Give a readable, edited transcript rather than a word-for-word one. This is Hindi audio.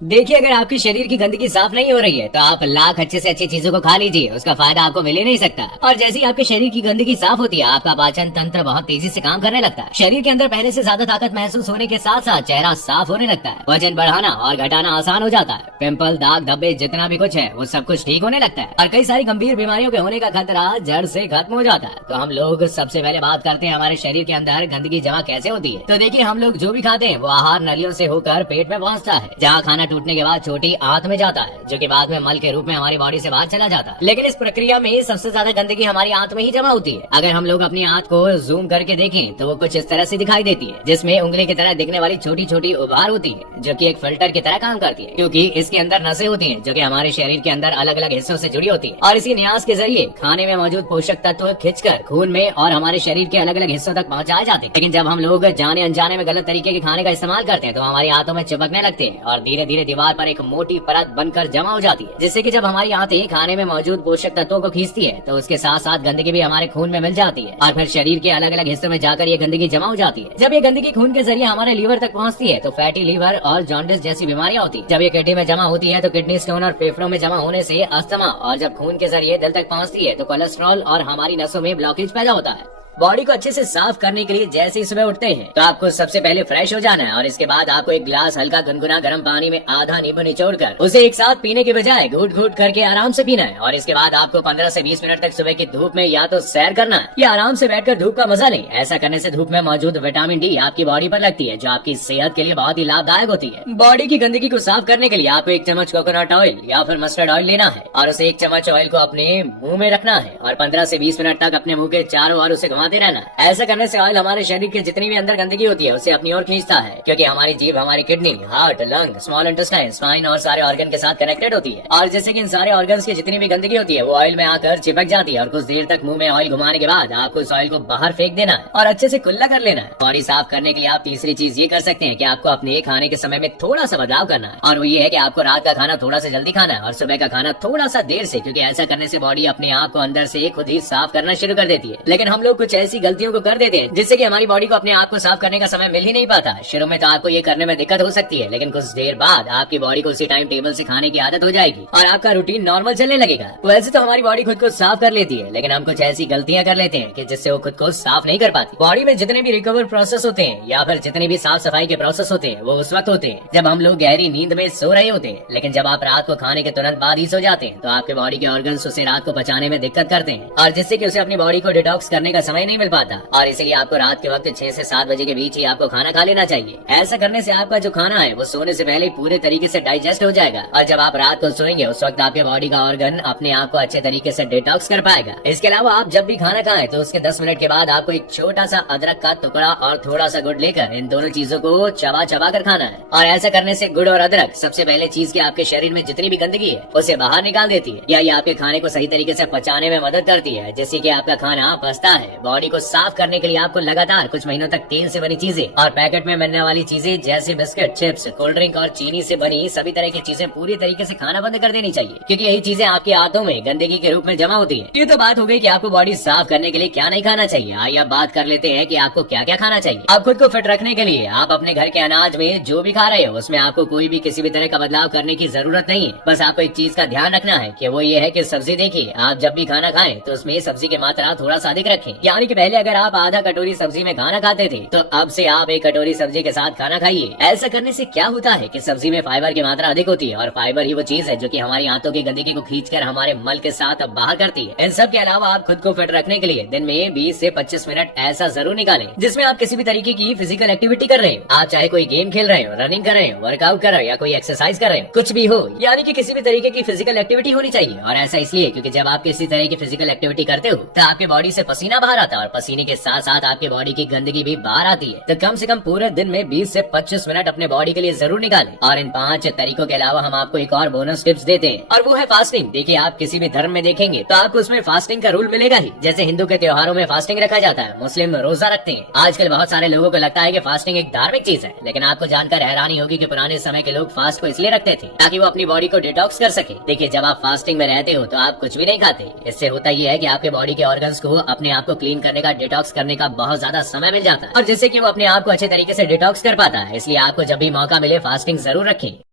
देखिए, अगर आपके शरीर की गंदगी साफ नहीं हो रही है तो आप लाख अच्छे से अच्छी चीजों को खा लीजिए, उसका फायदा आपको मिल ही नहीं सकता। और जैसे ही आपके शरीर की गंदगी साफ होती है, आपका पाचन तंत्र बहुत तेजी से काम करने लगता है। शरीर के अंदर पहले से ज्यादा ताकत महसूस होने के साथ साथ चेहरा साफ होने लगता है। वजन बढ़ाना और घटाना आसान हो जाता है। पिंपल, दाग, धब्बे, जितना भी कुछ है वो सब कुछ ठीक होने लगता है और कई सारी गंभीर बीमारियों के होने का खतरा जड़ से खत्म हो जाता है। तो हम लोग सबसे पहले बात करते हैं हमारे शरीर के अंदर गंदगी जमा कैसे होती है। तो देखिए, हम लोग जो भी खाते हैं वो आहार नलियों से होकर पेट में पहुंचता है, जहाँ खाना टूटने के बाद छोटी आंत में जाता है, जो कि बाद में मल के रूप में हमारी बॉडी से बाहर चला जाता है। लेकिन इस प्रक्रिया में सबसे ज्यादा गंदगी हमारी आंत में ही जमा होती है। अगर हम लोग अपनी आंत को जूम करके देखें तो वो कुछ इस तरह से दिखाई देती है, जिसमें उंगली की तरह दिखने वाली छोटी छोटी उभार होती है, जो कि एक फिल्टर की तरह काम करती है, क्योंकि इसके अंदर नसें होती हैं जो कि हमारे शरीर के अंदर अलग अलग हिस्सों से जुड़ी होती है। और इसी न्यास के जरिए खाने में मौजूद पोषक तत्व खिंचकर खून में और हमारे शरीर के अलग अलग हिस्सों तक पहुंचाए जाते हैं। लेकिन जब हम लोग जाने अनजाने में गलत तरीके के खाने का इस्तेमाल करते हैं तो हमारी आंतों में चिपकने लगते हैं और धीरे धीरे दीवार पर एक मोटी परत बनकर जमा हो जाती है, जिससे कि जब हमारी आंतें खाने में मौजूद पोषक तत्वों को खींचती है तो उसके साथ साथ गंदगी भी हमारे खून में मिल जाती है और फिर शरीर के अलग अलग हिस्सों में जाकर ये गंदगी जमा हो जाती है। जब ये गंदगी खून के जरिए हमारे लीवर तक पहुंचती है तो फैटी लीवर और जॉन्डिस जैसी बीमारियां होती है। जब ये किडनी में जमा होती है तो किडनी स्टोन और फेफड़ों में जमा होने से अस्थमा, और जब खून के जरिए दिल तक पहुंचती है तो कोलेस्ट्रॉल और हमारी नसों में ब्लॉकेज पैदा होता है। बॉडी को अच्छे से साफ करने के लिए जैसे ही सुबह उठते हैं तो आपको सबसे पहले फ्रेश हो जाना है और इसके बाद आपको एक गिलास हल्का गुनगुना गर्म पानी में आधा नींबू निचोड़कर उसे एक साथ पीने के बजाय घूट घूट करके आराम से पीना है। और इसके बाद आपको 15 से 20 मिनट तक सुबह की धूप में या तो सैर करना है या आराम से बैठकर धूप का मजा लें। ऐसा करने से धूप में मौजूद विटामिन डी आपकी बॉडी पर लगती है, जो आपकी सेहत के लिए बहुत ही लाभदायक होती है। बॉडी की गंदगी को साफ करने के लिए आपको 1 चम्मच कोकोनट ऑयल या फिर मस्टर्ड ऑयल लेना है और उसे 1 चम्मच ऑयल को अपने मुंह में रखना है और 15 से 20 मिनट तक अपने मुंह के चारों ओर उसे घुमाते रहना है। ऐसा करने से ऑयल हमारे शरीर के जितनी भी अंदर गंदगी होती है उसे अपनी ओर खींचता है, क्योंकि हमारी जीभ हमारी kidney, heart, lung, small intestine, spine और सारे ऑर्गन के साथ कनेक्टेड होती है। और जैसे कि इन सारे ऑर्गन्स की जितनी भी गंदगी होती है वो ऑयल में आकर चिपक जाती है और कुछ देर तक मुंह में ऑयल घुमाने के बाद आपको इस ऑयल को बाहर फेंक देना है और अच्छे से कुल्ला कर लेना है। बॉडी साफ करने के लिए आप तीसरी चीज ये कर सकते हैं कि आपको अपने खाने के समय में थोड़ा सा बदलाव करना है, और वो ये है कि आपको रात का खाना थोड़ा सा जल्दी खाना है और सुबह का खाना थोड़ा सा देर से, क्योंकि ऐसा करने से बॉडी अपने आप को अंदर से खुद ही साफ करना शुरू कर देती है। लेकिन हम लोग कुछ ऐसी गलतियों को कर देते हैं जिससे कि हमारी बॉडी को अपने आप को साफ करने का समय मिल ही नहीं पाता। शुरू में तो आपको ये करने में दिक्कत हो सकती है, लेकिन कुछ देर बाद आपकी बॉडी को उसी टाइम टेबल से खाने की आदत हो जाएगी और आपका रूटीन नॉर्मल चलने लगेगा। वैसे तो हमारी बॉडी खुद को साफ कर लेती है, लेकिन हम कुछ ऐसी गलतियां कर लेते हैं कि जिससे वो खुद को साफ नहीं कर पाती। बॉडी में जितने भी रिकवर प्रोसेस होते हैं या फिर जितने भी साफ सफाई के प्रोसेस होते हैं वो उस वक्त होते हैं जब हम लोग गहरी नींद में सो रहे होते हैं। लेकिन जब आप रात को खाने के तुरंत बाद ही सो जाते हैं तो आपके बॉडी के ऑर्गन्स उसे रात को पचाने में दिक्कत करते हैं और जिससे कि उसे अपनी बॉडी को डिटॉक्स करने का समय नहीं मिल पाता। और इसलिए आपको रात के वक्त 6 से 7 बजे के बीच ही आपको खाना खा लेना चाहिए। ऐसा करने से आपका जो खाना है वो सोने से पहले पूरे तरीके से डाइजेस्ट हो जाएगा और जब आप रात को सोएंगे उस वक्त आपके बॉडी का ऑर्गन अपने आप को अच्छे तरीके से डिटॉक्स कर पाएगा। इसके अलावा आप जब भी खाना खाएं तो उसके 10 मिनट के बाद आपको एक छोटा सा अदरक का टुकड़ा और थोड़ा सा गुड़ लेकर इन दोनों चीजों को चबा चबा कर खाना है। और ऐसा करने से गुड़ और अदरक सबसे पहले चीज की आपके शरीर में जितनी भी गंदगी है उसे बाहर निकाल देती है, या ये आपके खाने को सही तरीके से पचाने में मदद करती है, जिससे कि आपका खाना पचता है। बॉडी को साफ करने के लिए आपको लगातार कुछ महीनों तक तेल से बनी चीजें और पैकेट में मिलने वाली चीजें जैसे बिस्किट, चिप्स, कोल्ड ड्रिंक और चीनी से बनी सभी तरह की चीजें पूरी तरीके से खाना बंद कर देनी चाहिए, क्योंकि यही चीजें आपकी आंतों में गंदगी के रूप में जमा होती है। ये तो बात हो गई कि आपको बॉडी साफ करने के लिए क्या नहीं खाना चाहिए। आइए अब बात कर लेते हैं कि आपको क्या क्या खाना चाहिए। आप खुद को फिट रखने के लिए आप अपने घर के अनाज में जो भी खा रहे हो उसमें आपको कोई भी किसी भी तरह का बदलाव करने की जरूरत नहीं है। बस आपको एक चीज का ध्यान रखना है कि वो ये है कि सब्जी देखिए, आप जब भी खाना खाएं तो उसमें सब्जी की मात्रा थोड़ा सा अधिक रखें। यानी कि पहले अगर आप आधा कटोरी सब्जी में खाना खाते थे तो अब से आप 1 कटोरी सब्जी के साथ खाना खाइए। ऐसा करने से क्या होता है कि सब्जी में फाइबर की मात्रा अधिक होती है और फाइबर ही वो चीज है जो कि हमारी आंतों की गंदगी को खींचकर हमारे मल के साथ बाहर करती है। इन सब के अलावा आप खुद को फिट रखने के लिए दिन में 20 से 25 मिनट ऐसा जरूर निकालें जिसमें आप किसी भी तरीके की फिजिकल एक्टिविटी कर रहे हो। आप चाहे कोई गेम खेल रहे हो, रनिंग कर रहे हो, वर्कआउट कर रहे हो या कोई एक्सरसाइज कर रहे हो, कुछ भी हो, यानी कि किसी भी तरीके की फिजिकल एक्टिविटी होनी चाहिए। और ऐसा इसलिए क्योंकि जब आप किसी तरह की फिजिकल एक्टिविटी करते हो तो आपके बॉडी से पसीना बाहर आता है और पसीने के साथ साथ आपके बॉडी की गंदगी भी बाहर आती है। तो कम से कम पूरे दिन में 20 से 25 मिनट अपने बॉडी के लिए जरूर निकालें। और इन 5 तरीकों के अलावा हम आपको एक और बोनस टिप्स देते हैं और वो है फास्टिंग। देखिए, आप किसी भी धर्म में देखेंगे तो आपको उसमें फास्टिंग का रूल मिलेगा ही। जैसे हिंदू के त्योहारों में फास्टिंग रखा जाता है, मुस्लिम रोजा रखते हैं। आजकल बहुत सारे लोगों को लगता है कि फास्टिंग एक धार्मिक चीज है, लेकिन आपको जानकर हैरानी होगी कि पुराने समय के लोग फास्ट को इसलिए रखते थे ताकि वो अपनी बॉडी को डिटॉक्स कर सके। देखिए, जब आप फास्टिंग में रहते हो तो आप कुछ भी नहीं खाते। इससे होता ये है कि आपके बॉडी के ऑर्गन्स को अपने आप को क्लीन करने का, डिटॉक्स करने का बहुत ज्यादा समय मिल जाता है और जिससे कि वो अपने आप को अच्छे तरीके से डिटॉक्स कर पाता है। इसलिए आपको जब भी मौका मिले फास्टिंग जरूर रखें।